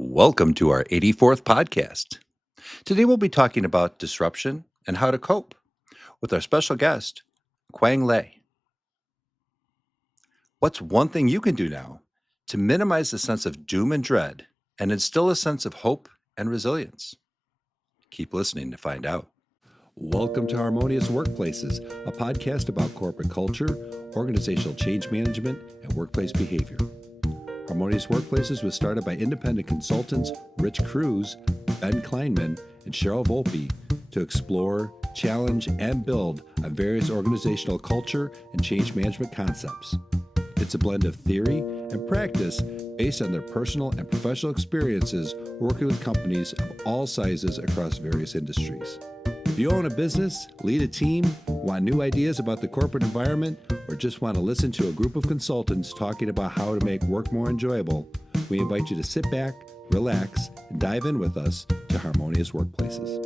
Welcome to our 84th podcast. Today we'll be talking about disruption and how to cope with our special guest, Quang Lei. What's one thing you can do now to minimize the sense of doom and dread and instill a sense of hope and resilience? Keep listening to find out. Welcome to Harmonious Workplaces, a podcast about corporate culture, organizational change management, and workplace behavior. Harmonious Workplaces was started by independent consultants Rich Cruz, Ben Kleinman, and Cheryl Volpe to explore, challenge, and build on various organizational culture and change management concepts. It's a blend of theory and practice based on their personal and professional experiences working with companies of all sizes across various industries. If you own a business, lead a team, want new ideas about the corporate environment, or just want to listen to a group of consultants talking about how to make work more enjoyable, we invite you to sit back, relax, and dive in with us to Harmonious Workplaces.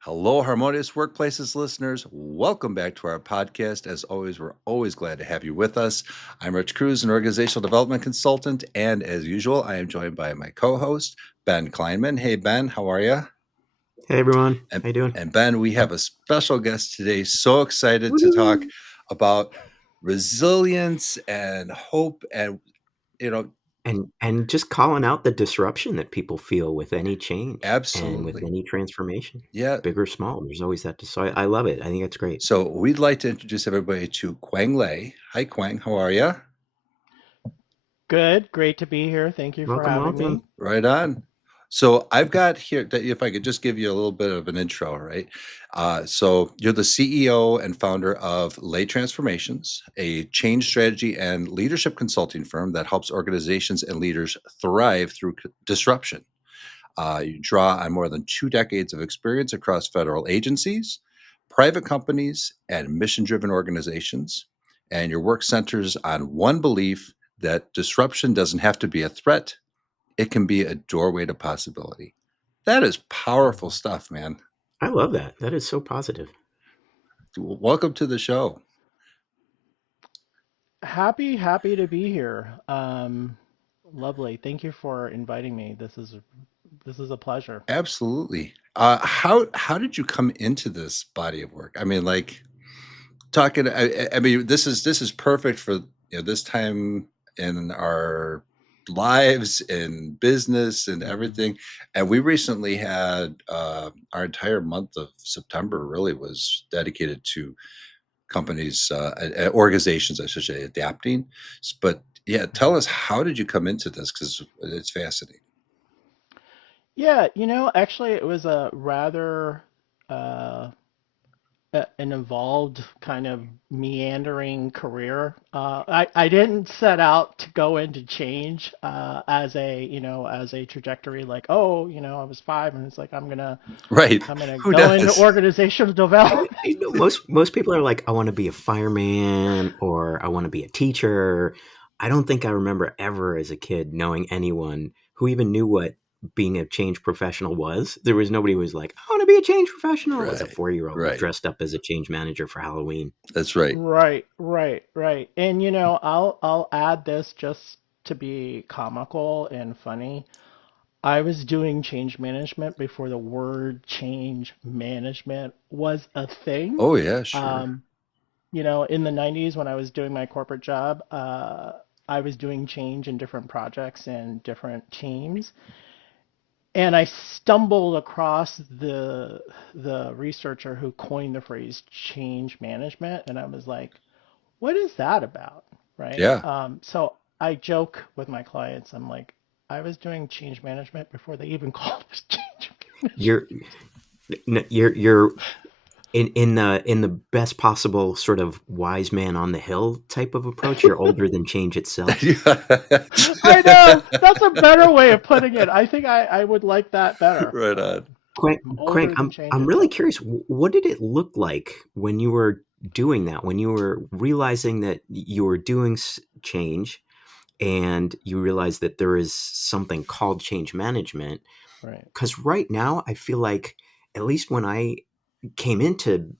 Hello, Harmonious Workplaces listeners. Welcome back to our podcast. As always, we're always glad to have you with us. I'm Rich Cruz, an organizational development consultant, and as usual, I am joined by my co-host, Ben Kleinman. Hey, Ben, how are you? Hey everyone, how you doing? And Ben, we have a special guest today. So excited to talk about resilience and hope, and And just calling out the disruption that people feel with any change and with absolutely, any transformation, yeah. big or small. There's always that. So I love it. I think it's great. So we'd like to introduce everybody to Quang Lei. Hi, Quang. How are you? Good. Great to be here. Thank you for Welcome, having me. welcome. Right on. So I've got here that if I could just give you a little bit of an intro, right? So you're the CEO and founder of Lei Transformations, a change strategy and leadership consulting firm that helps organizations and leaders thrive through disruption. You draw on more than 2 decades of experience across federal agencies, private companies, and mission-driven organizations. And your work centers on one belief that disruption doesn't have to be a threat. It can be a doorway to possibility. That is powerful stuff, man. I love that. That is so positive. Welcome to the show. Happy to be here. Lovely. Thank you for inviting me. This is a pleasure. Absolutely. How did you come into this body of work? I mean, like talking. I mean, this is perfect for this time in our lives, in business, and everything. And we recently had our entire month of September really was dedicated to companies, organizations, I should say, adapting. But yeah, tell us, how did you come into this? Because it's fascinating. Yeah, actually it was a rather uh an involved kind of meandering career. I didn't set out to go into change as a trajectory like, oh, I was 5 and it's like Right. I'm gonna Who go into does? organizational development. I know most people are like, I want to be a fireman or I want to be a teacher. I don't think I remember ever as a kid knowing anyone who even knew what being a change professional was. There was nobody who was like, I want to be a change professional as a Right. 4-year-old Right. dressed up as a change manager for Halloween. That's right. Right. And I'll add this just to be comical and funny. I was doing change management before the word change management was a thing. Oh yeah, sure. Um, in the 90s when I was doing my corporate job, I was doing change in different projects and different teams. And I stumbled across the researcher who coined the phrase change management, and I was like, what is that about? Right? Yeah. So I joke with my clients. I'm like, I was doing change management before they even called us change management. You're you're in the best possible sort of wise man on the hill type of approach. You're older than change itself. I know that's a better way of putting it. I think I would like that better. Right on. I'm Crank, older than change I'm really itself. curious. What did it look like when you were doing that? When you were realizing that you were doing change, and you realized that there is something called change management? Right. Because right now, I feel like, at least when I came into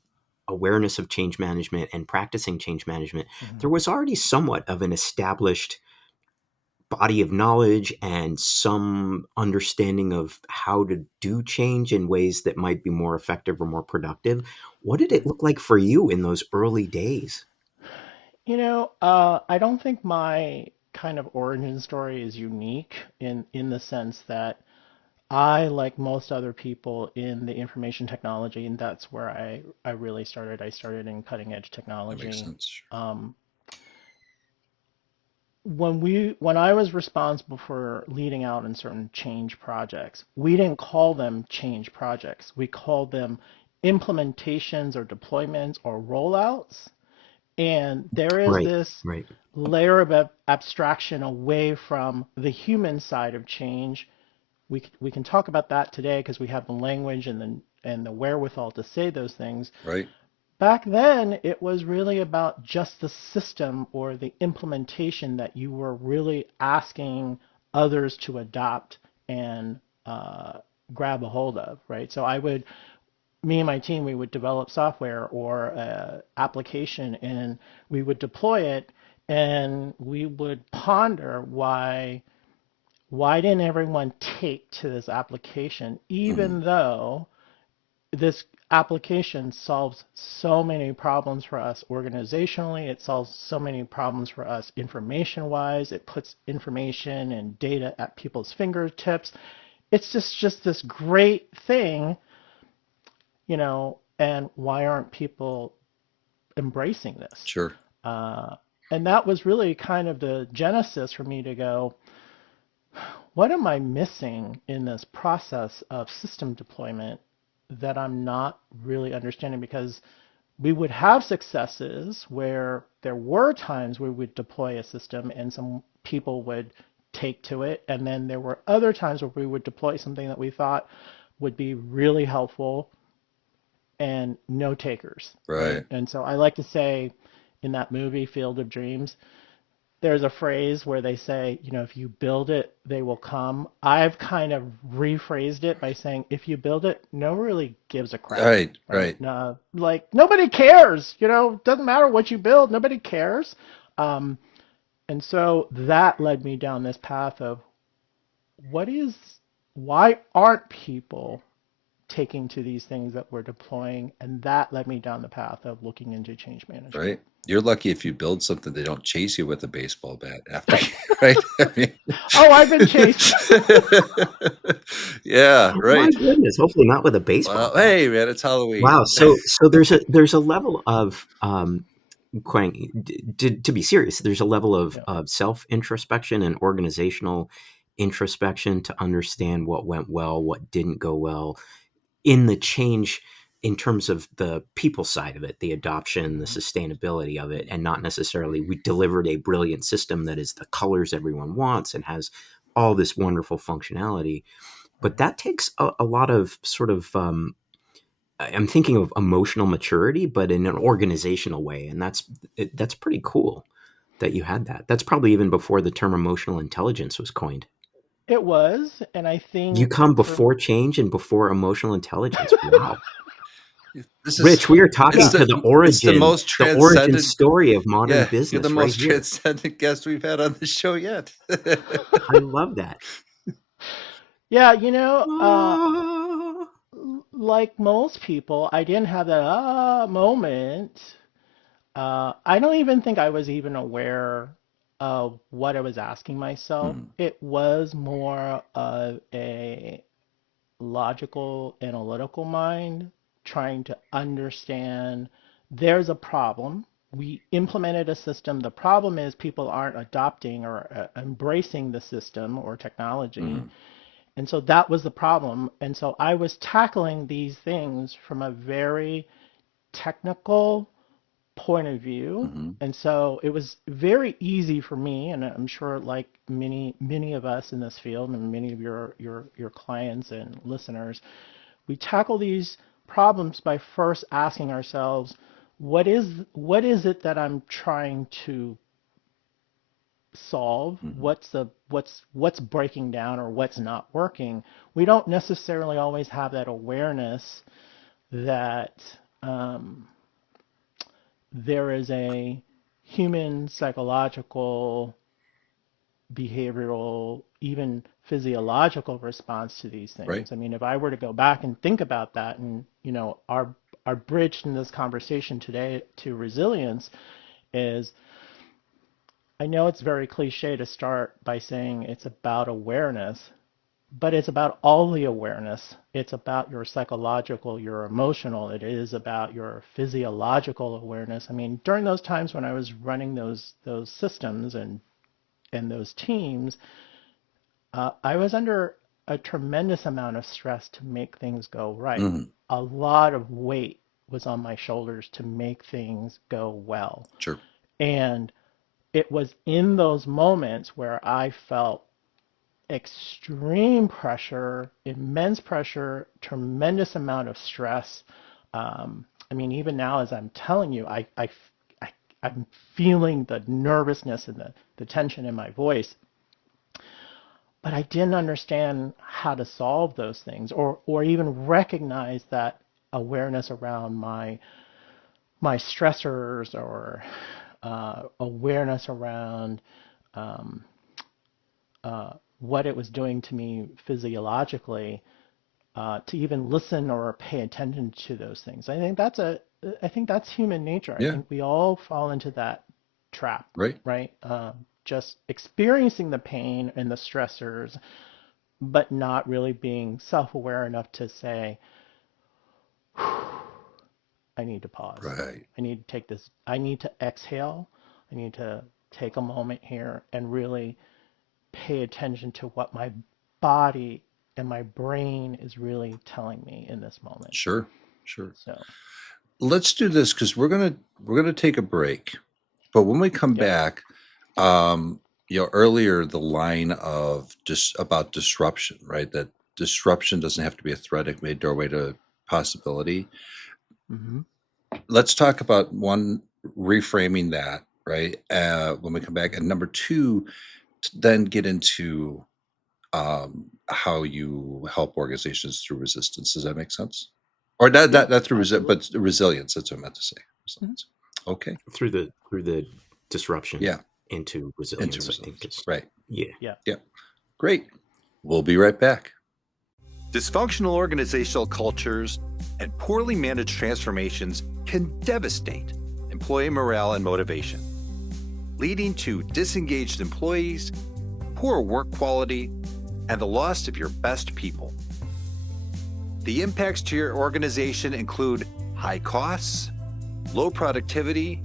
awareness of change management and practicing change management, Hmm. there was already somewhat of an established body of knowledge and some understanding of how to do change in ways that might be more effective or more productive. What did it look like for you in those early days? I don't think my kind of origin story is unique in the sense that I, like most other people in the information technology, and that's where I really started. I started in cutting edge That makes technology. sense. Um, when I was responsible for leading out in certain change projects, we didn't call them change projects. We called them implementations or deployments or rollouts. And there is Right, this right. layer of abstraction away from the human side of change. We can talk about that today because we have the language and the wherewithal to say those things. Right. Back then, it was really about just the system or the implementation that you were really asking others to adopt and uh, grab a hold of, right? So me and my team, we would develop software or application and we would deploy it and we would ponder why didn't everyone take to this application Hmm. even though this application solves so many problems for us organizationally. It solves so many problems for us information wise. It puts information and data at people's fingertips. It's just this great thing, and why aren't people embracing this? Sure. Uh, and that was really kind of the genesis for me to go, what am I missing in this process of system deployment that I'm not really understanding? Because we would have successes where there were times where we'd deploy a system and some people would take to it. And then there were other times where we would deploy something that we thought would be really helpful and no takers, right? Right. And so I like to say in that movie, Field of Dreams, there's a phrase where they say, if you build it, they will come. I've kind of rephrased it by saying, if you build it, no one really gives a crap, Right. right? Right. Like nobody cares, doesn't matter what you build, nobody cares. Um, and so that led me down this path of what is, why aren't people taking to these things that we're deploying? And that led me down the path of looking into change management. Right. You're lucky if you build something they don't chase you with a baseball bat after you, right? I mean, Oh, I've been chased. yeah, My right. goodness, hopefully not with a baseball Well, bat. hey, man, it's Halloween. Wow. So there's a level of Quang, to be serious, there's a level Yeah. of self introspection and organizational introspection to understand what went well, what didn't go well in the change in terms of the people side of it, the adoption, the Mhm. sustainability of it, and not necessarily we delivered a brilliant system that is the colors everyone wants and has all this wonderful functionality. But Right. that takes a lot of sort of I'm thinking of emotional maturity, but in an organizational way, and that's pretty cool that you had that. That's probably even before the term emotional intelligence was coined. It was, and I You think come for before change and before emotional intelligence. Wow, This is Rich, we are it's talking yeah. to the most the origin transcendent. story of modern Yeah, you're the business right most here. transcendent guest we've had on the show yet. I love that. Yeah, Ah. like most people, I didn't have that moment. I don't even think I was even aware of what I was asking myself. Hmm. It was more of a logical, analytical mind trying to understand there's a problem. We implemented a system. The problem is people aren't adopting or embracing the system or technology. Hmm. And so that was the problem. And so I was tackling these things from a very technical point of view. Hmm. And so it was very easy for me, and I'm sure like many of us in this field and many of your clients and listeners, we tackle these problems by first asking ourselves, what is it that I'm trying to solve? Hmm. What's breaking down or what's not working? We don't necessarily always have that awareness that um, there is a human psychological behavioral, even physiological response to these Right. things. I mean, if I were to go back and think about that, and our bridge in this conversation today to resilience is, I know it's very cliche to start by saying it's about awareness, but it's about all the awareness. It's about your psychological, your emotional. It is about your physiological awareness. I mean, during those times when I was running those systems and those teams, I was under a tremendous amount of stress to make things go right. Hmm. A lot of weight was on my shoulders to make things go well. Sure. And it was in those moments where I felt extreme pressure, immense pressure, tremendous amount of stress. I mean, even now, as I'm telling you, I'm feeling the nervousness and the tension in my voice, but I didn't understand how to solve those things, or even recognize that awareness around my stressors, or awareness around um, what it was doing to me physiologically, to even listen or pay attention to those things. I think that's human nature. I Yeah. think we all fall into that trap, Right. right? Just experiencing the pain and the stressors, but not really being self-aware enough to say, I need to pause. Right. I need to take this. I need to exhale. I need to take a moment here and really pay attention to what my body and my brain is really telling me in this moment. Sure. Sure. So, Let's do this because we're gonna take a break. But when we come yep. back, earlier the line of just about disruption, right? That disruption doesn't have to be a threat; it may doorway to possibility. Mm-hmm. Let's talk about one, reframing that, right? When we come back, and number two, then get into how you help organizations through resistance. Does that make sense? Or not, Yeah, not through absolutely. but resilience. That's what I meant to say. Mhm. Resilience. Okay. Through the disruption Yeah. into Into resilience, I think resilience. is, Right. yeah. Yeah. Yeah. Great. We'll be right back. Dysfunctional organizational cultures and poorly managed transformations can devastate employee morale and motivation, leading to disengaged employees, poor work quality, and the loss of your best people. The impacts to your organization include high costs, low productivity,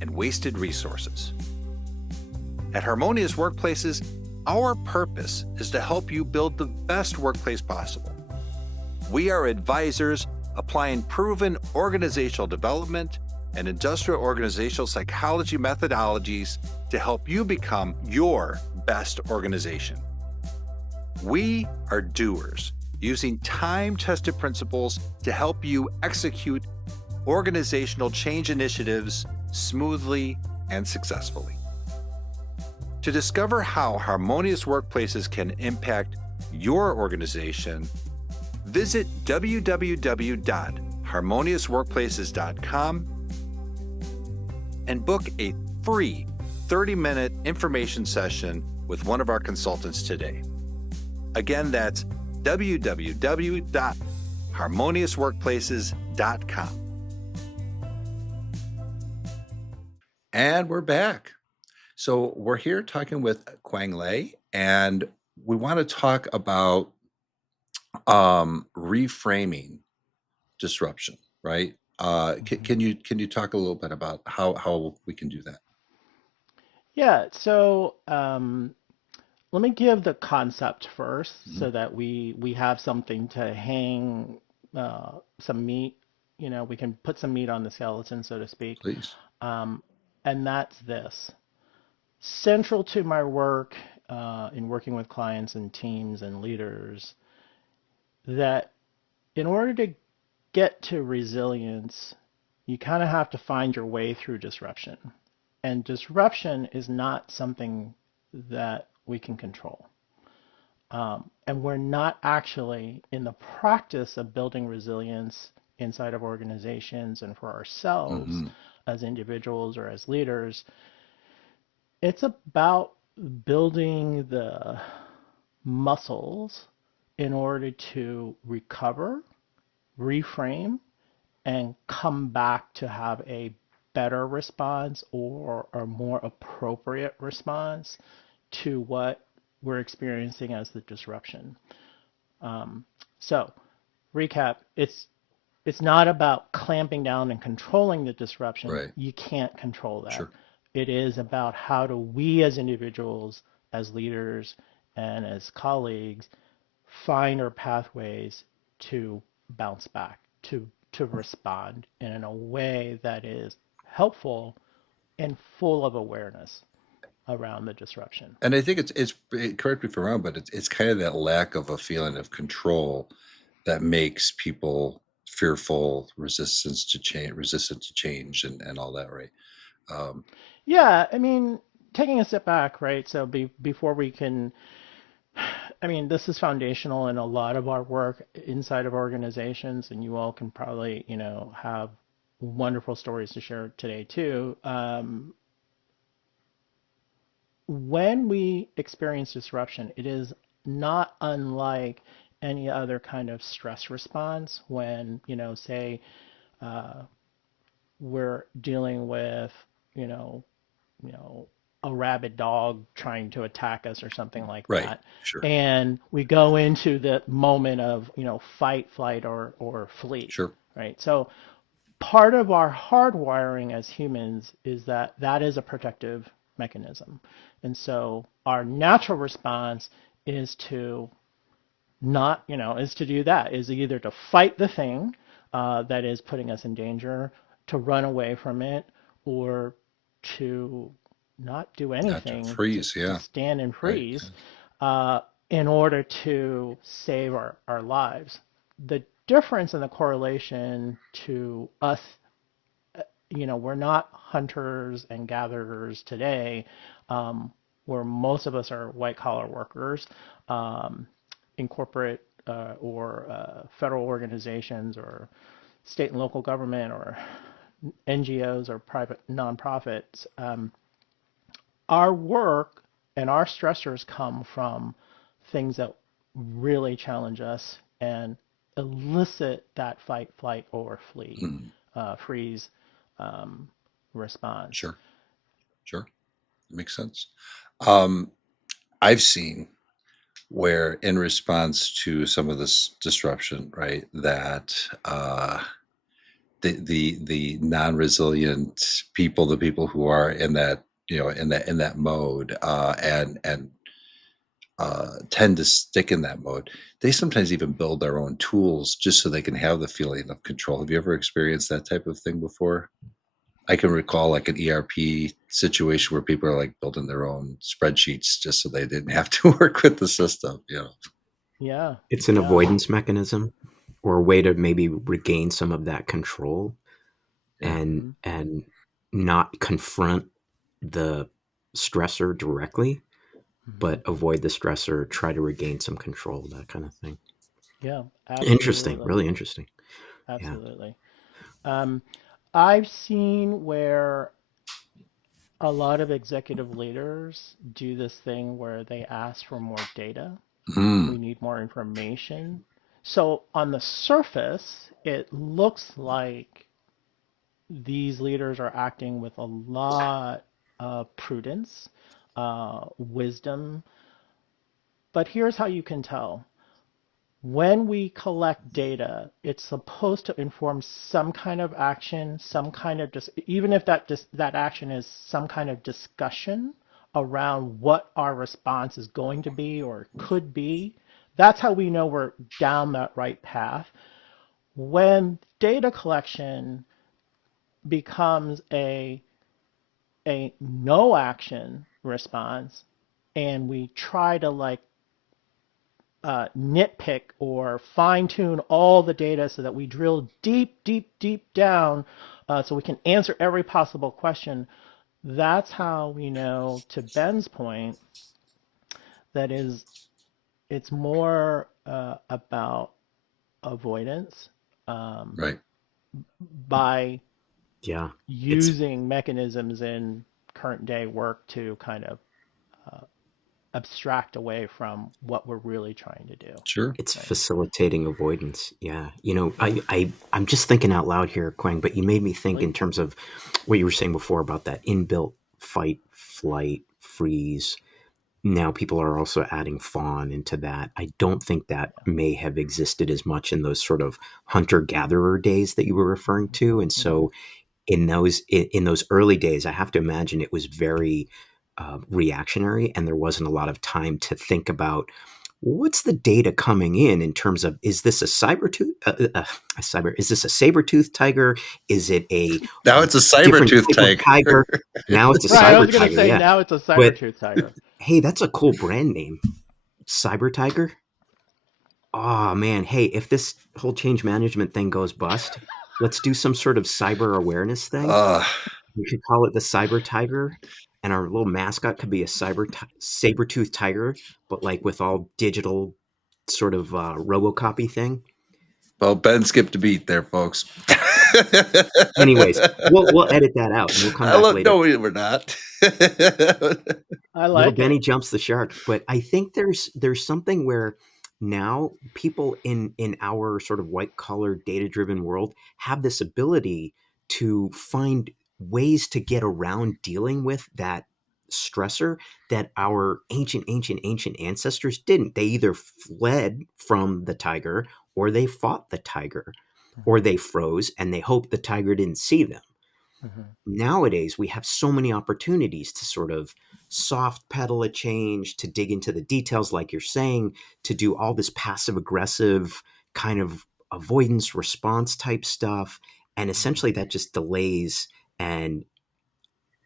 and wasted resources. At Harmonious Workplaces, our purpose is to help you build the best workplace possible. We are advisors applying proven organizational development and industrial organizational psychology methodologies to help you become your best organization. We are doers, using time-tested principles to help you execute organizational change initiatives smoothly and successfully. To discover how harmonious workplaces can impact your organization, visit www.harmoniousworkplaces.com and book a free 30-minute information session with one of our consultants today. Again, that's www.harmoniousworkplaces.com. And we're back. So we're here talking with Quang Lei, and we want to talk about reframing disruption, right? Mm-hmm. Can you talk a little bit about how we can do that? Yeah. So, let me give the concept first, Mhm. so that we have something to hang some meat. We can put some meat on the skeleton, so to speak. Please. Um, and that's this. Central to my work, in working with clients and teams and leaders, that in order to get to resilience, you kind of have to find your way through disruption. And disruption is not something that we can control. And we're not actually in the practice of building resilience inside of organizations and for ourselves Hmm. as individuals or as leaders. It's about building the muscles in order to recover, reframe, and come back to have a better response or a more appropriate response to what we're experiencing as the disruption. Um, so, recap: it's not about clamping down and controlling the disruption. Right. You can't control that. Sure. It is about how do we as individuals, as leaders, and as colleagues find our pathways to bounce back, to respond in a way that is helpful and full of awareness around the disruption. And I think correct me if I'm wrong, but it's kind of that lack of a feeling of control that makes people fearful, resistant to change, and all that, right? Um, Yeah, I mean, taking a step back, right? So before we can, I mean, this is foundational in a lot of our work inside of organizations, and you all can probably, have wonderful stories to share today too. When we experience disruption, it is not unlike any other kind of stress response when, say, uh, we're dealing with, you know, you know, a rabid dog trying to attack us or something like right. that. Sure. And we go into the moment of, fight, flight, or flee, Sure. right? So part of our hardwiring as humans is that that is a protective mechanism. And so our natural response is to not, is to do that, is either to fight the thing that is putting us in danger, to run away from it, or to not do Not to anything, freeze. to Yeah. stand and Right. freeze uh, in order to save our lives. The difference in the correlation to us, we're not hunters and gatherers today, um, where most of us are white collar workers um, in corporate or federal organizations or state and local government or NGOs or private nonprofits. Our work and our stressors come from things that really challenge us and elicit that fight, flight, or flee, Mhm. freeze um, response. Sure. Sure. That makes sense. Um, I've seen where, in response to some of this disruption, right, that the non-resilient people, the people who are in that, in that mode, and tend to stick in that mode, they sometimes even build their own tools just so they can have the feeling of control. Have you ever experienced that type of thing before? I can recall like an ERP situation where people are like building their own spreadsheets just so they didn't have to work with the system. Yeah, It's an yeah. avoidance mechanism or a way to maybe regain some of that control Yeah. Hmm. and not confront the stressor directly, Hmm. but avoid the stressor, try to regain some control, that kind of thing. Yeah, Interesting, absolutely. really interesting. Yeah. Absolutely. Um, I've seen where a lot of executive leaders do this thing where they ask for more data. We Mm, need more information. So on the surface, it looks like these leaders are acting with a lot of prudence, wisdom. But here's how you can tell. When we collect data, it's supposed to inform some kind of action, some kind of even if that action is some kind of discussion around what our response is going to be or could be. That's how we know we're down that right path. When data collection becomes a no action response and we try to like nitpick or fine tune all the data so that we drill deep, deep, deep down so we can answer every possible question. That's how we know, to Ben's point, that is, it's more about avoidance um, right. by Yeah. It's using mechanisms in current day work to kind of abstract away from what we're really trying to do. Sure. It's Right. facilitating avoidance. Yeah. I'm just thinking out loud here, Quang, but you made me think in Please. terms of what you were saying before about that inbuilt fight, flight, freeze. Now people are also adding fawn into that. I don't think that Yeah. may have existed as much in those sort of hunter gatherer days that you were referring to. And Mm-hmm. so in those early days, I have to imagine it was very reactionary, and there wasn't a lot of time to think about what's the data coming in terms of, is this is this a saber tooth tiger? Is it a Now it's a different saber-tooth type of tiger. tiger? Now it's a Right. I cyber was gonna tiger, say yeah. now it's a saber But tooth tiger. hey, that's a cool brand name, cyber tiger. Oh man, hey, if this whole change management thing goes bust, let's do some sort of cyber awareness thing. uh, We should call it the Cyber Tiger, and our little mascot could be a saber-tooth tiger, but like with all digital sort of robocopy thing. well, Ben skipped a beat there, folks. Anyways, we'll edit that out and we'll come I back love, later. no, we're not. I Little like Benny it. jumps the shark. But I think there's something where now people in our sort of white collar data driven world have this ability to find ways to get around dealing with that stressor that our ancient ancestors didn't. They either fled from the tiger, or they fought the tiger, or they froze and they hoped the tiger didn't see them. Mm-hmm. Nowadays we have so many opportunities to sort of soft pedal a change, to dig into the details like you're saying, to do all this passive aggressive kind of avoidance response type stuff, and Mm-hmm. essentially that just delays and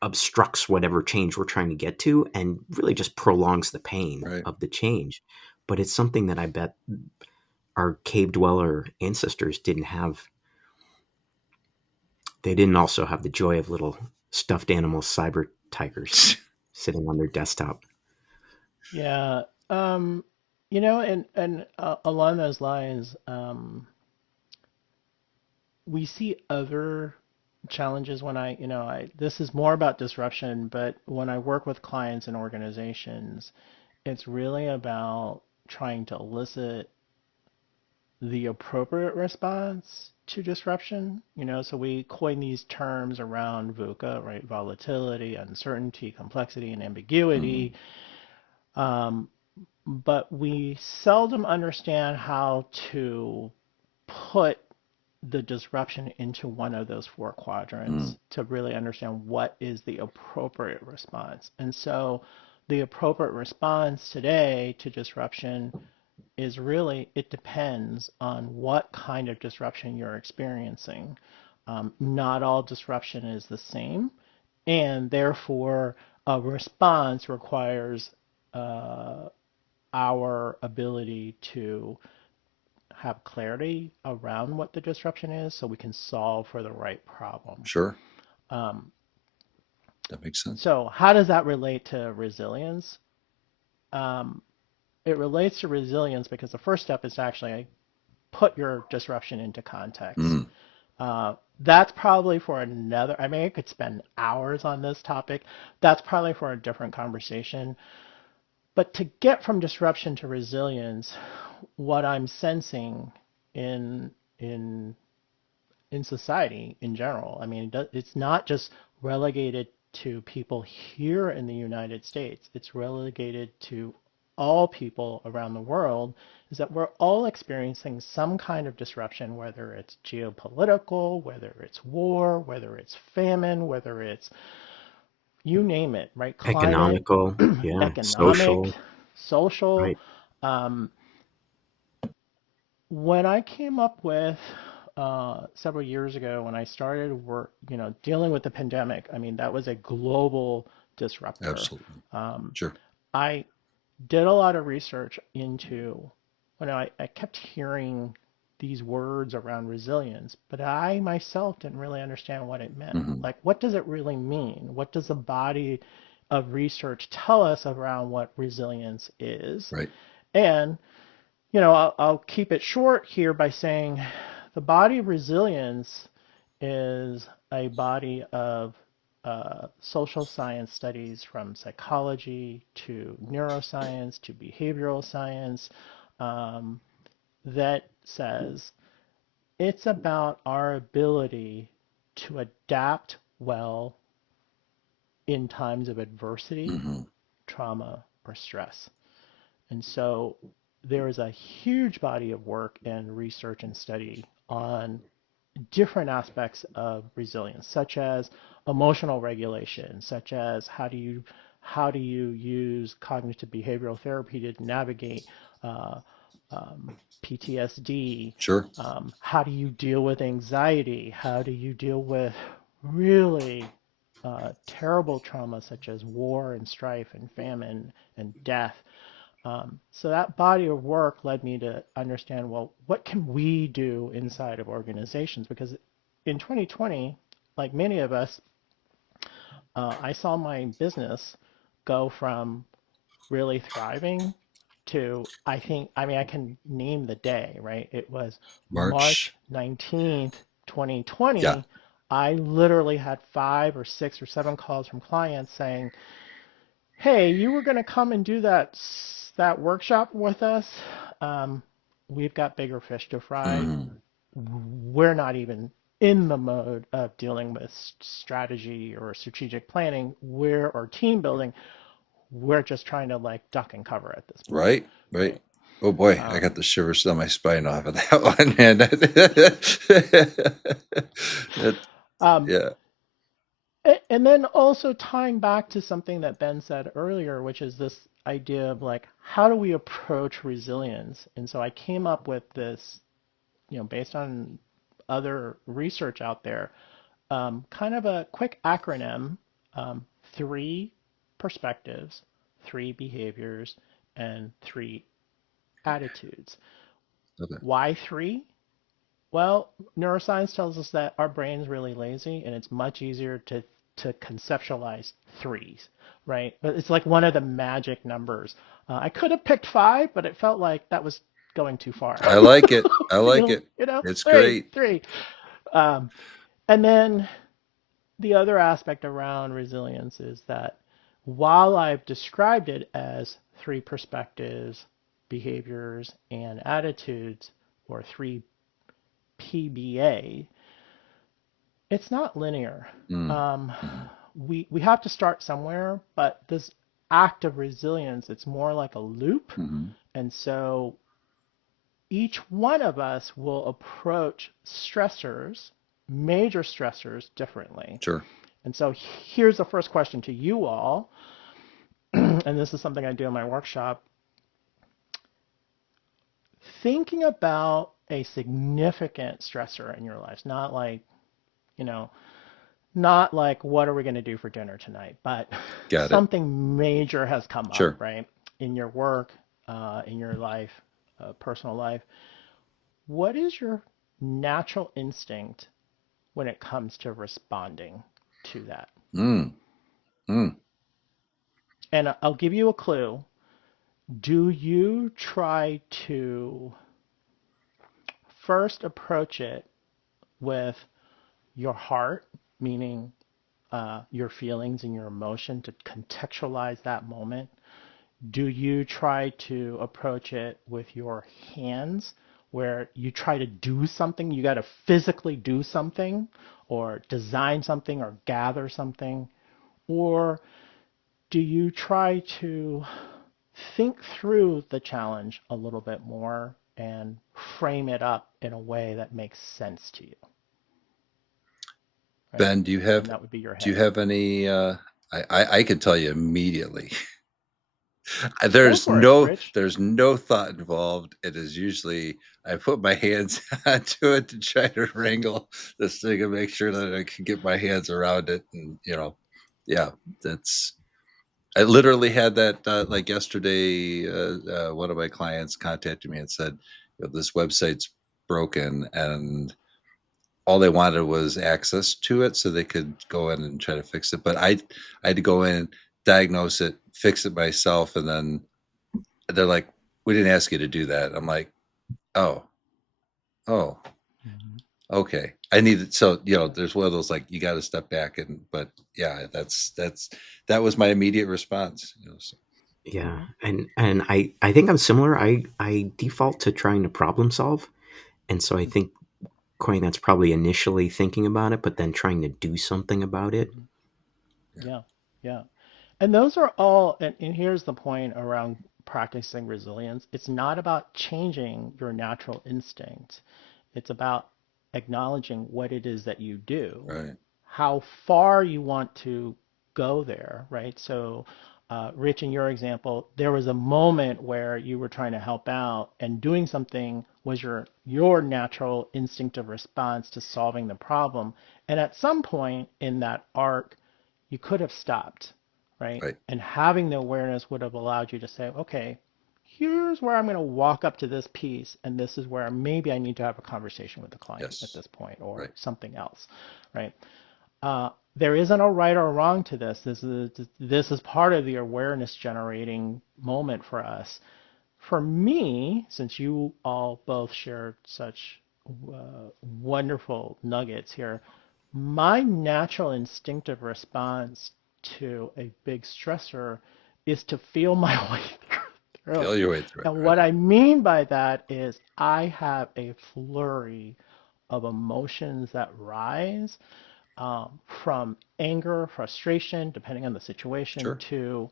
obstructs whatever change we're trying to get to, and really just prolongs the pain Right. of the change. But it's something that I bet our cave dweller ancestors didn't have. They didn't also have the joy of little stuffed animal cyber tigers sitting on their desktop. Yeah. And along those lines, we see other challenges when this is more about disruption, but when I work with clients and organizations, it's really about trying to elicit the appropriate response to disruption. So we coin these terms around VUCA, right? Volatility, uncertainty, complexity, and Mhm. ambiguity. Um, but we seldom understand how to put the disruption into one of those four Mm. quadrants to really understand what is the appropriate response. And so the appropriate response today to disruption is really, it depends on what kind of disruption you're experiencing. Not all disruption is the same, and therefore a response requires uh, our ability to have clarity around what the disruption is so we can solve for the right problem. Sure. Um, That makes sense. so, how does that relate to resilience? Um, it relates to resilience because the first step is to actually put your disruption into context. Mm. That's probably for another, I mean, I could spend hours on this topic. That's probably for a different conversation. But to get from disruption to resilience, what I'm sensing in in in society in general. I mean, it's not just relegated to people here in the United States. It's relegated to all people around the world, is that we're all experiencing some kind of disruption, whether it's geopolitical, whether it's war, whether it's famine, whether it's you name it, right? Climate, Economical, yeah, economic, social, social. right? Um, when I came up with several years ago, when I started work, dealing with the pandemic, I mean, that was a global disruptor. Absolutely. Um, Sure. I did a lot of research into when I kept hearing these words around resilience, but I myself didn't really understand what it meant. Hmm. Like, what does it really mean? What does the body of research tell us around what resilience is? Right. And I'll keep it short here by saying the body of resilience is a body of social science studies from psychology to neuroscience to behavioral science um, that says it's about our ability to adapt well in times of adversity, Mm-hmm. trauma, or stress. And so there is a huge body of work and research and study on different aspects of resilience, such as emotional regulation, such as how do you use cognitive behavioral therapy to navigate uh, PTSD? Sure. How do you deal with anxiety? How do you deal with really terrible trauma such as war and strife and famine and death? So that body of work led me to understand, well, what can we do inside of organizations? Because in 2020, like many of us, I saw my business go from really thriving to, I can name the day, right? It was March. March 19th, Yeah. 2020. I literally had 5 or 6 or 7 calls from clients saying, hey, you were going to come and do that workshop with us. Um, we've got bigger fish to fry. Mm-hmm. We're not even in the mode of dealing with strategy or strategic planning. Or team building. We're just trying to like duck and cover at this point, Right. Right. right? Oh boy, I got Um, the shivers down my spine off of that one, man. That, um, yeah. and then also tying back to something that Ben said earlier, which is this idea of like, how do we approach resilience? And so I came up with this, based on other research out there, kind of a quick acronym, 3 perspectives, 3 behaviors, and 3 attitudes. Okay. Why 3? Well, neuroscience tells us that our brain's really lazy and it's much easier to conceptualize threes, right? But it's like one of the magic numbers. I could have picked 5, but it felt like that was going too far. I like it. I like you it. you know, It's three, great. three. Um, and then the other aspect around resilience is that while I've described it as 3 perspectives, behaviors, and attitudes, or 3 PBA, it's not linear. Mm. Um, Mm-hmm. we have to start somewhere, but this act of resilience, it's more like a loop. Mm-hmm. And so each one of us will approach stressors, major stressors, differently. Sure. And so here's the first question to you all, and this is something I do in my workshop. Thinking about a significant stressor in your life, you know, not like what are we going to do for dinner tonight, but Got it. something major has come up, Sure. right? In your work, in your life, personal life. What is your natural instinct when it comes to responding to that? Mm. Mm. And I'll give you a clue. Do you try to first approach it with your heart, meaning your feelings and your emotion to contextualize that moment? Do you try to approach it with your hands, where you try to do something, you got to physically do something, or design something, or gather something? Or do you try to think through the challenge a little bit more and frame it up in a way that makes sense to you, right? Ben, And that would be your do you head. have any I can tell you immediately. Go for it, Rich. There's no thought involved. It is usually I put my hands onto it to try to wrangle this thing and make sure that I can get my hands around it. And yeah, that's I literally had that like yesterday. One of my clients contacted me and said, this website's broken, and all they wanted was access to it so they could go in and try to fix it. But I had to go in, diagnose it, fix it myself, and then they're like, "We didn't ask you to do that." I'm like, "Oh, oh, Mhm. Okay. I need it. So, there's one of those, like, you got to step back but yeah, that was my immediate response. So, Yeah, and I think I'm similar. I default to trying to problem solve, and so I think Quang, that's probably initially thinking about it, but then trying to do something about it. Mhm. yeah, Yeah, yeah. And those are all, and here's the point around practicing resilience. It's not about changing your natural instinct. It's about acknowledging what it is that you do, right, how far you want to go there, right? So, Rich, in your example, there was a moment where you were trying to help out, and doing something was your natural instinctive response to solving the problem. And at some point in that arc, you could have stopped, right? right. And having the awareness would have allowed you to say, okay, here's where I'm going to walk up to this piece, and this is where maybe I need to have a conversation with the client at Yes, this point, or right. something else, right? There isn't a right or wrong to this. This is part of the awareness generating moment for us. For me, since you all both shared such wonderful nuggets here, my natural instinctive response to a big stressor is to feel my way through Feel it. your way through it. And Right. what I mean by that is I have a flurry of emotions that rise, from anger, frustration, depending on the situation, Sure. to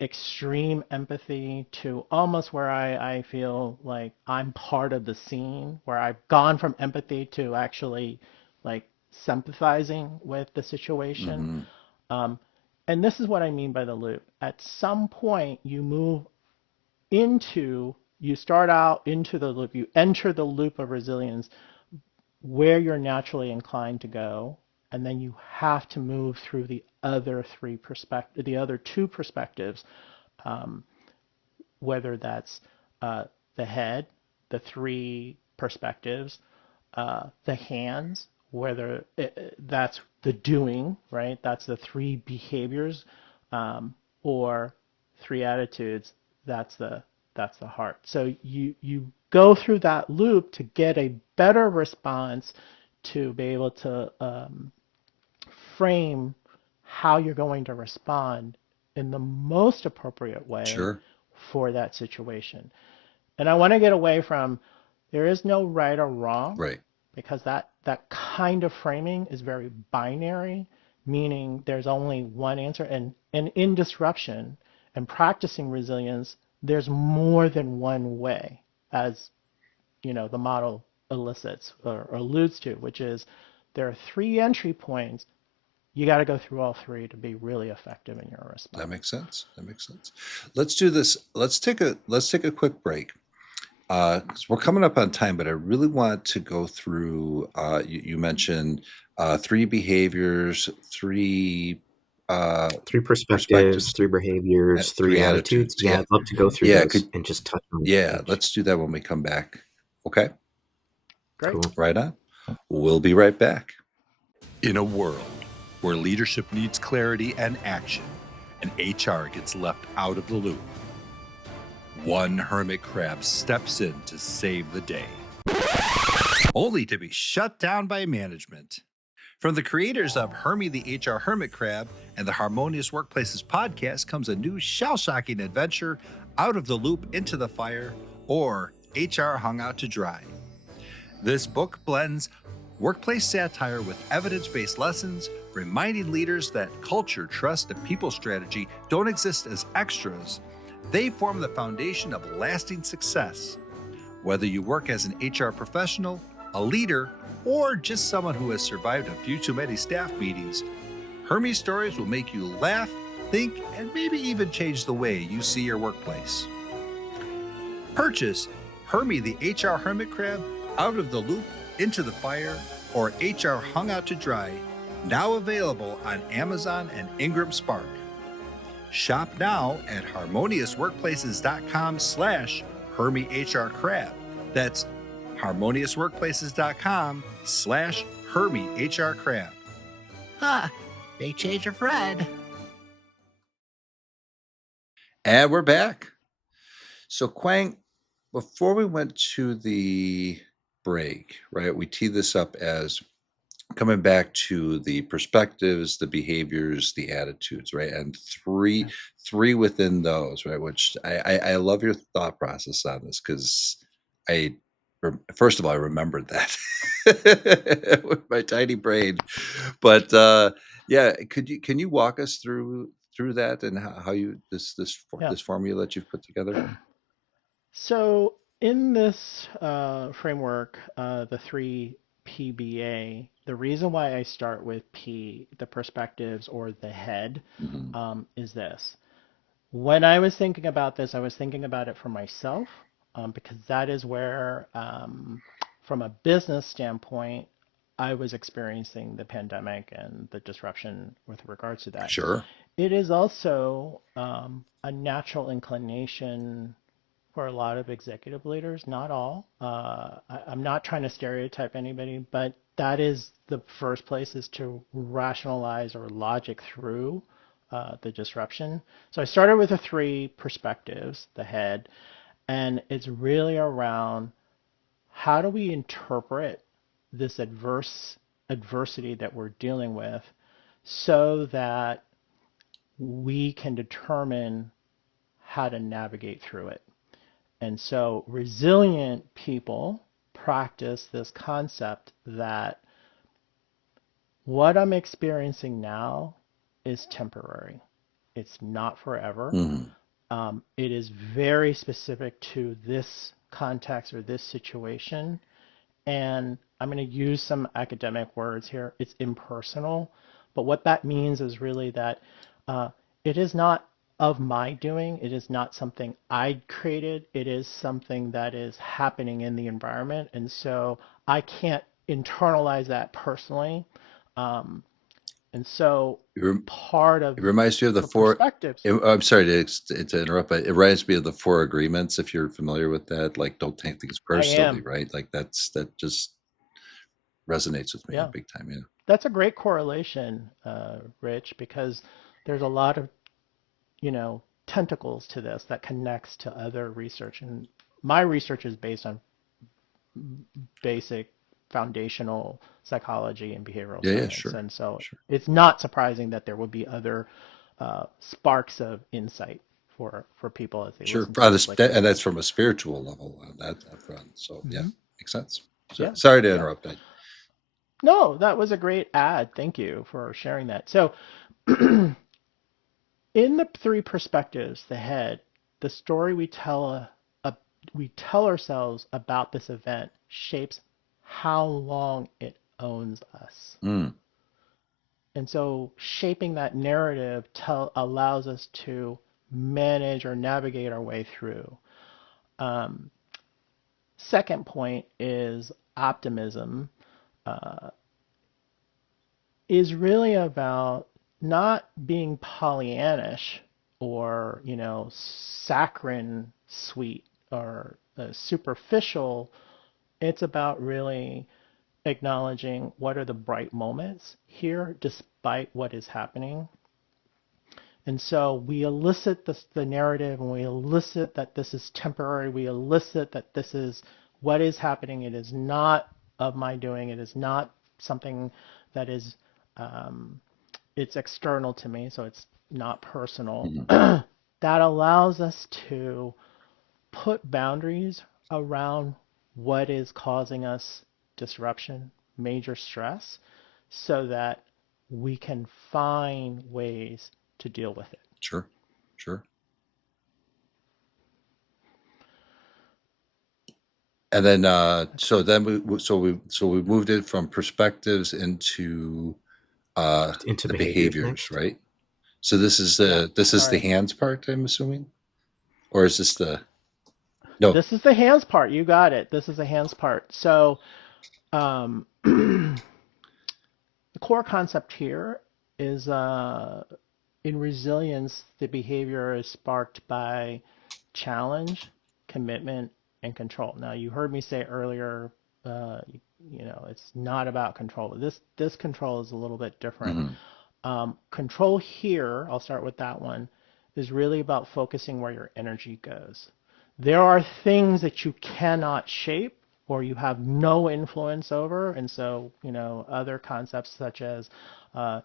extreme empathy, to almost where I feel like I'm part of the scene, where I've gone from empathy to actually like sympathizing with the situation. Mm-hmm. Um, and this is what I mean by the loop. At some point, you start out into the loop, you enter the loop of resilience where you're naturally inclined to go, and then you have to move through the other two perspectives, um, whether that's uh, the head, the three perspectives, the hands, whether that's the doing, right? That's the three behaviors, or three attitudes. That's the heart. So you go through that loop to get a better response, to be able to frame how you're going to respond in the most appropriate way Sure. for that situation. And I want to get away from there is no right or wrong, Right. because that kind of framing is very binary, meaning there's only one answer. And in disruption and practicing resilience, there's more than one way, as the model elicits or alludes to, which is there are three entry points. You got to go through all three to be really effective in your That response. makes sense. That makes sense. Let's do this. Let's take a quick break. 'Cause we're coming up on time, but I really want to go through. You mentioned three behaviors, three Three perspectives, perspectives, three behaviors, three three attitudes. attitudes. Yeah, Yeah, I'd love to go through yeah. those and just touch on Yeah. each. Let's do that when we come back. Okay, Great. Cool. right on. We'll be right back. In a world where leadership needs clarity and action, and HR gets left out of the loop, one hermit crab steps in to save the day, only to be shut down by management. From the creators of Hermie the HR Hermit Crab and the Harmonious Workplaces podcast comes a new shell-shocking adventure, Out of the Loop into the Fire, or HR Hung Out to Dry. This book blends workplace satire with evidence-based lessons, reminding leaders that culture, trust, and people strategy don't exist as extras. They form the foundation of lasting success. Whether you work as an HR professional, a leader, or just someone who has survived a few too many staff meetings, Hermes stories will make you laugh, think, and maybe even change the way you see your workplace. Purchase Hermie the HR Hermit Crab, Out of the Loop, Into the Fire, or HR Hung Out to Dry, now available on Amazon and Ingram Spark. Shop now at harmoniousworkplaces.com/Hermie HR Crab. That's harmoniousworkplaces.com/Hermie HR Crab. Ha! Big change of Fred. And we're back. So, Quang, before we went to the break, right? We tee this up as coming back to the perspectives, the behaviors, the attitudes, right? And Yeah. three within those, right? Which I love your thought process on this because I first of all I remembered that with my tiny brain, but yeah, can you walk us through that and how you Yeah. this formula that you've put together? So in this framework, the three PBA, the reason why I start with P, the perspectives or the head, Hmm. is this. When I was thinking about this, I was thinking about it for myself, because that is where, from a business standpoint, I was experiencing the pandemic and the disruption with regards to that. Sure. It is also a natural inclination for a lot of executive leaders, not all. I'm not trying to stereotype anybody, but that is the first place is to rationalize or logic through the disruption. So I started with the three perspectives, the head, and it's really around how do we interpret this adversity that we're dealing with so that we can determine how to navigate through it. And so resilient people practice this concept that what I'm experiencing now is temporary. It's not forever. Hmm. It is very specific to this context or this situation. And I'm going to use some academic words here. It's impersonal. But what that means is really that uh, it is not of my doing. It is not something I created. It is something that is happening in the environment. And so I can't internalize that personally. Um, and so part of It reminds me of the the four. perspectives, I'm sorry to interrupt, but it reminds me of the four agreements. If you're familiar with that, like don't take things I personally, am. right? Like that just resonates with me Yeah, big time. Yeah. that's a great correlation, Rich, because there's a lot of tentacles to this that connects to other research. And my research is based on basic foundational psychology and behavioral Yeah. Yeah. science. Sure. And so Sure. it's not surprising that there would be other sparks of insight for people as they Sure. listen to this, like And that's yourself. from a spiritual level on that front. So yeah, Hmm. makes sense. Yeah, Sorry to yeah. interrupt. No, that was a great ad. Thank you for sharing that. So in the three perspectives, the head, the story we tell ourselves about this event shapes how long it owns us. Mm, And so shaping that narrative allows us to manage or navigate our way through. Um, Second point is optimism. Uh, is really about not being Pollyannish or, saccharine sweet or superficial. It's about really acknowledging what are the bright moments here despite what is happening. And so we elicit the narrative and we elicit that this is temporary. We elicit that this is what is happening. It is not of my doing. It is not something that is, um, it's external to me, so it's not personal. mhm. That allows us to put boundaries around what is causing us disruption, major stress, so that we can find ways to deal with it. Sure. Sure. And then so we moved it from perspectives into Into the behaviors behaviors, next. right? So Yeah, this is the sorry. hands part, I'm assuming, or is this the no? This is the hands part. You got it. This is the hands part. So, the core concept here is in resilience, the behavior is sparked by challenge, commitment, and control. Now, you heard me say earlier, uh, it's not about control. This control is a little bit different. Mhm. Control here, I'll start with that one, is really about focusing where your energy goes. There are things that you cannot shape or you have no influence over. And so, other concepts such as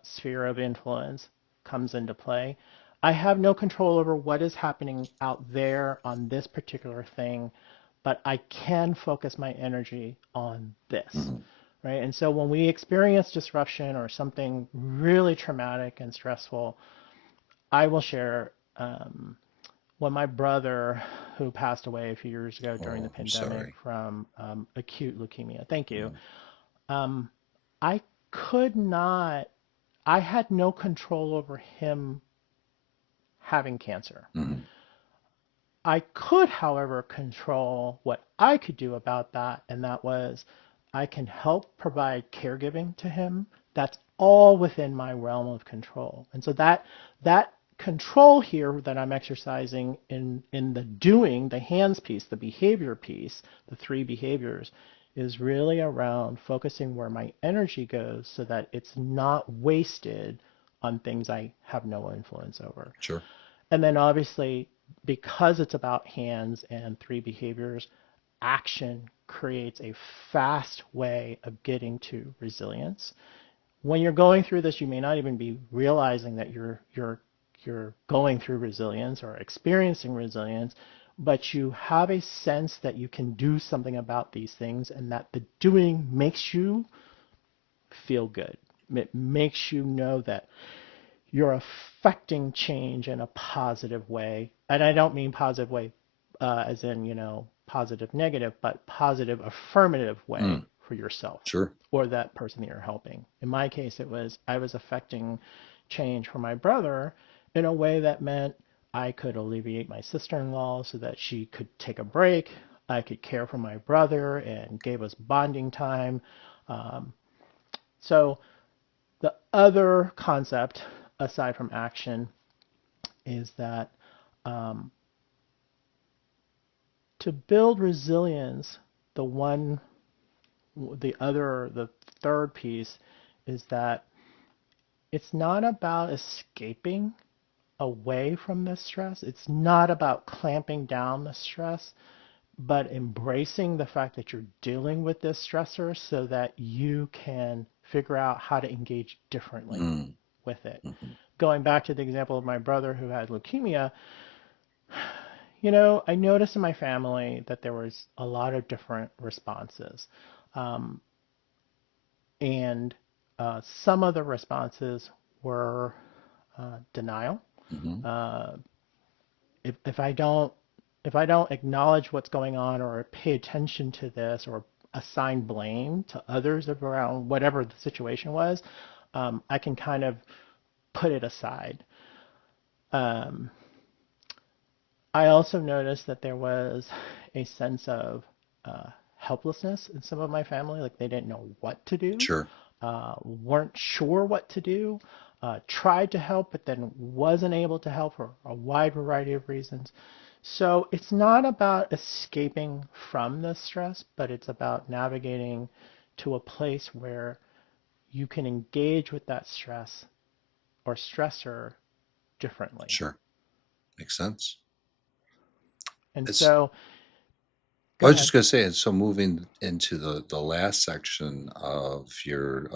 sphere of influence comes into play. I have no control over what is happening out there on this particular thing, but I can focus my energy on this, Hmm. right? And so when we experience disruption or something really traumatic and stressful, I will share when my brother, who passed away a few years ago during the Oh, I'm pandemic sorry. from acute leukemia, thank you. Mm. Um, I could not, I had no control over him having cancer. Mhm. I could, however, control what I could do about that, and that was I can help provide caregiving to him. That's all within my realm of control. And so that control here that I'm exercising in the doing, the hands piece, the behavior piece, the three behaviors, is really around focusing where my energy goes so that it's not wasted on things I have no influence over. Sure. And then obviously, because it's about hands and three behaviors, action creates a fast way of getting to resilience. When you're going through this, you may not even be realizing that you're going through resilience or experiencing resilience, but you have a sense that you can do something about these things and that the doing makes you feel good. It makes you know that you're affecting change in a positive way. And I don't mean positive way as in, positive negative, but positive affirmative way Mm. for yourself Sure. or that person that you're helping. In my case, I was affecting change for my brother in a way that meant I could alleviate my sister-in-law so that she could take a break. I could care for my brother and gave us bonding time. Um, so the other concept, aside from action, is that um, to build resilience, the one, the third piece is that it's not about escaping away from the stress. It's not about clamping down the stress, but embracing the fact that you're dealing with this stressor so that you can figure out how to engage differently Mm. with it. Mhm. Going back to the example of my brother who had leukemia, I noticed in my family that there was a lot of different responses. Um, and some of the responses were denial. Mhm. Uh, if I don't acknowledge what's going on or pay attention to this or assign blame to others around whatever the situation was, I can kind of put it aside. Um, I also noticed that there was a sense of helplessness in some of my family, like they didn't know what to do, Sure. weren't sure what to do, tried to help, but then wasn't able to help for a wide variety of reasons. So it's not about escaping from the stress, but it's about navigating to a place where you can engage with that stress or stressor differently. Sure. Makes sense. And It's so, I go was just ahead. gonna say, and so moving into the last section of your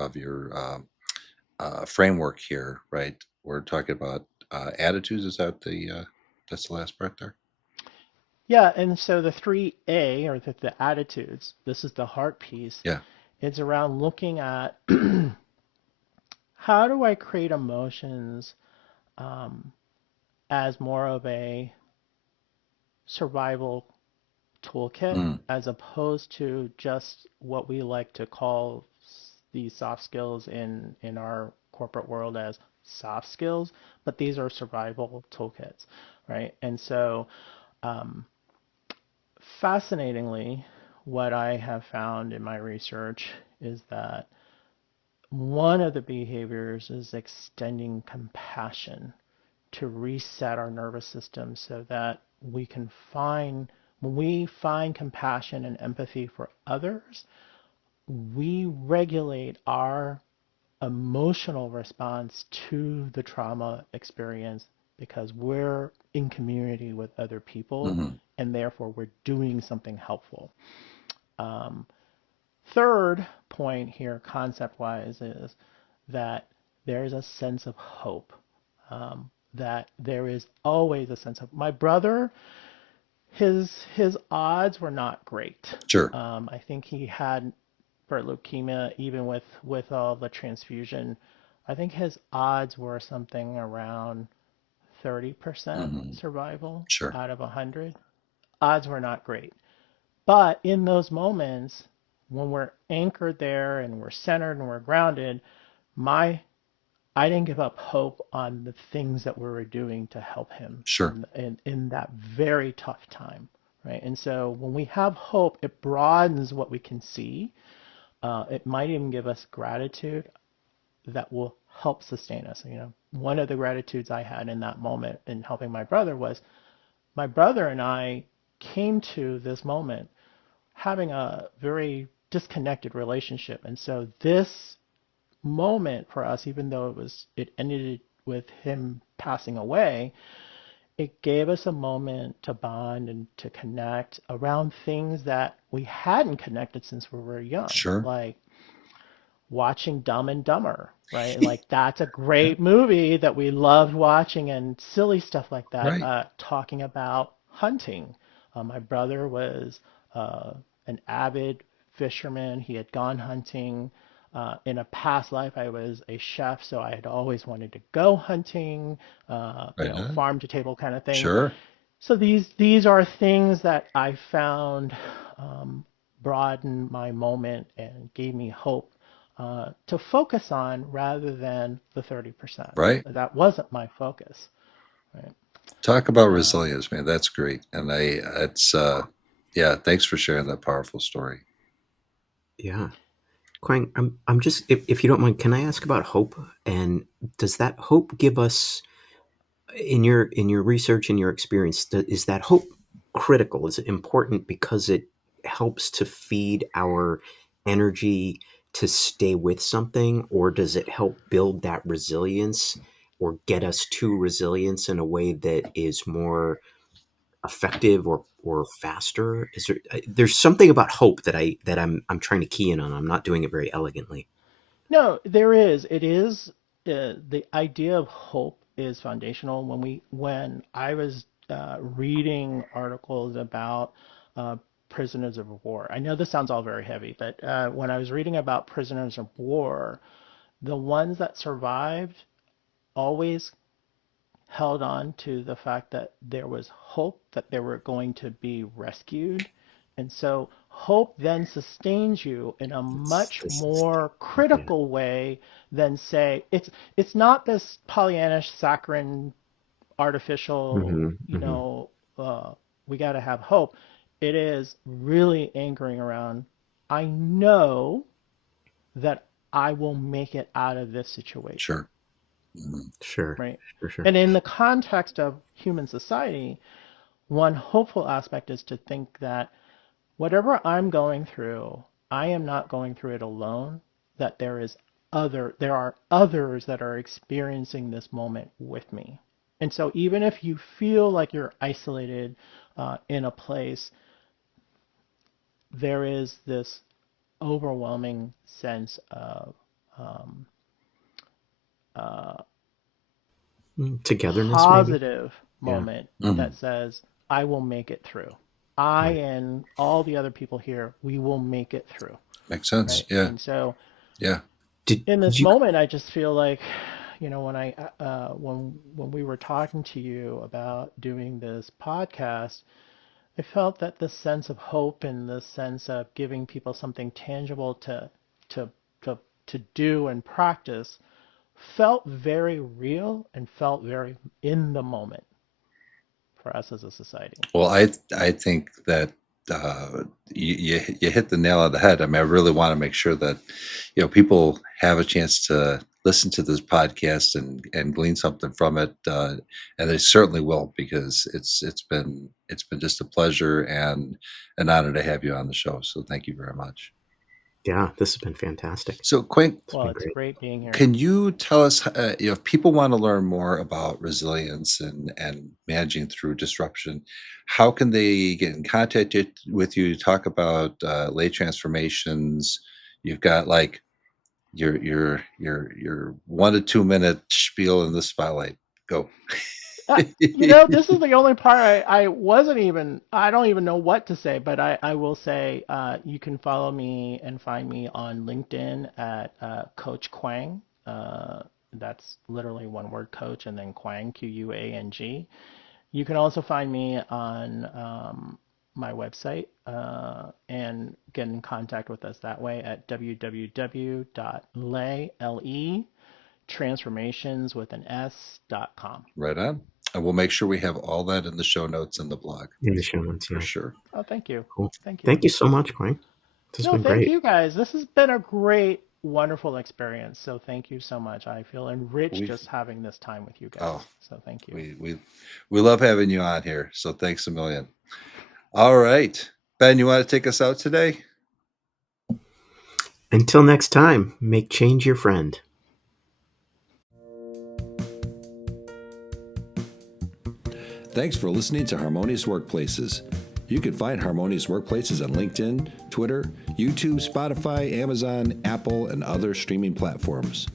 framework here, right? We're talking about attitudes. Is that that's the last part there? Yeah, and so the 3A, or the attitudes, this is the heart piece. Yeah. It's around looking at how do I create emotions um, as more of a survival toolkit Mm. as opposed to just what we like to call these soft skills in our corporate world as soft skills, but these are survival toolkits, right? And so um, fascinatingly, what I have found in my research is that one of the behaviors is extending compassion to reset our nervous system so that we can find, when we find compassion and empathy for others, we regulate our emotional response to the trauma experience because we're in community with other people Hmm. and therefore we're doing something helpful. Um, Third point here, concept wise, is that there's a sense of hope. That there is always a sense of my brother. His odds were not great. Sure. I think he had for leukemia, even with all the transfusion. I think his odds were something around 30% Hmm. survival Sure. out of 100. Odds were not great. But in those moments, when we're anchored there and we're centered and we're grounded, my I didn't give up hope on the things that we were doing to help him Sure. in that very tough time, right? And so when we have hope, it broadens what we can see. It might even give us gratitude that will help sustain us. One of the gratitudes I had in that moment in helping my brother was my brother and I came to this moment having a very disconnected relationship. And so this moment for us, even though it ended with him passing away, it gave us a moment to bond and to connect around things that we hadn't connected since we were young, Sure. like watching Dumb and Dumber, right? And like that's a great movie that we loved watching and silly stuff like that. Right. Talking about hunting. My brother was an avid fisherman. He had gone hunting. In a past life, I was a chef, so I had always wanted to go hunting, Right on. farm to table kind of thing. Sure. So these are things that I found broadened my moment and gave me hope to focus on rather than the 30%. Right. That wasn't my focus, right? Talk about Um, resilience, man. That's great. And yeah, thanks for sharing that powerful story. Yeah. Quang, I'm just, if you don't mind, can I ask about hope? And does that hope give us, in your research and your experience, is that hope critical? Is it important because it helps to feed our energy to stay with something, or does it help build that resilience or get us to resilience in a way that is more effective or faster? Is there's something about hope that I'm trying to key in on. I'm not doing it very elegantly. no, there is. It is the idea of hope is foundational. When I was reading articles about uh, prisoners of war, I know this sounds all very heavy, but when I was reading about prisoners of war, the ones that survived always held on to the fact that there was hope that they were going to be rescued. And so hope then sustains you in a It's much this. more Yeah. critical way than say it's not this Pollyannish saccharine artificial, Hmm. Hmm. we got to have hope. It is really anchoring around I know that I will make it out of this situation, Sure. Mhm. Sure. right? Sure. Sure. And in the context of human society, one hopeful aspect is to think that whatever I'm going through, I am not going through it alone, that there are others that are experiencing this moment with me. And so even if you feel like you're isolated in a place, there is this overwhelming sense of um, uh, Togetherness, maybe. positive Yeah. moment Mhm. that says, I will make it through. I Right. and all the other people here, we will make it through, Makes sense. right? Yeah. And so Yeah. in Did this you? moment, I just feel like, when we were talking to you about doing this podcast, I felt that the sense of hope and the sense of giving people something tangible to to do and practice felt very real and felt very in the moment for us as a society. Well, I think that you hit the nail on the head. I mean, I really want to make sure that people have a chance to listen to this podcast and glean something from it, and they certainly will, because it's been just a pleasure and an honor to have you on the show. So thank you very much. Yeah, this has been fantastic. So, Quang, It's Well, been it's great. great being here. can you tell us, if people want to learn more about resilience and managing through disruption, how can they get in contact with you to talk about late transformations? You've got like your 1 to 2 minute spiel in the spotlight. Go. This is the only part I wasn't even, I don't even know what to say, but I will say you can follow me and find me on LinkedIn at Coach Quang. That's literally one word, Coach, and then Quang, Quang. You can also find me on my website and get in contact with us that way at www.le transformations with an s.com. Right on. And we'll make sure we have all that in the show notes and the blog In the show notes, for yeah. sure. Oh, thank you. Cool. Thank you. Thank you so much, Quang. This has No, been thank great. you guys. This has been a great, wonderful experience. So thank you so much. I feel enriched We just having this time with you guys. oh So thank you. we love having you on here. So thanks a million. All right, Ben, you want to take us out today? Until next time, make change your friend. Thanks for listening to Harmonious Workplaces. You can find Harmonious Workplaces on LinkedIn, Twitter, YouTube, Spotify, Amazon, Apple, and other streaming platforms.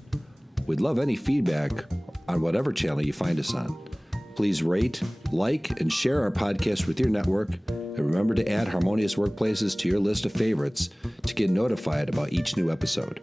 We'd love any feedback on whatever channel you find us on. Please rate, like, and share our podcast with your network, and remember to add Harmonious Workplaces to your list of favorites to get notified about each new episode.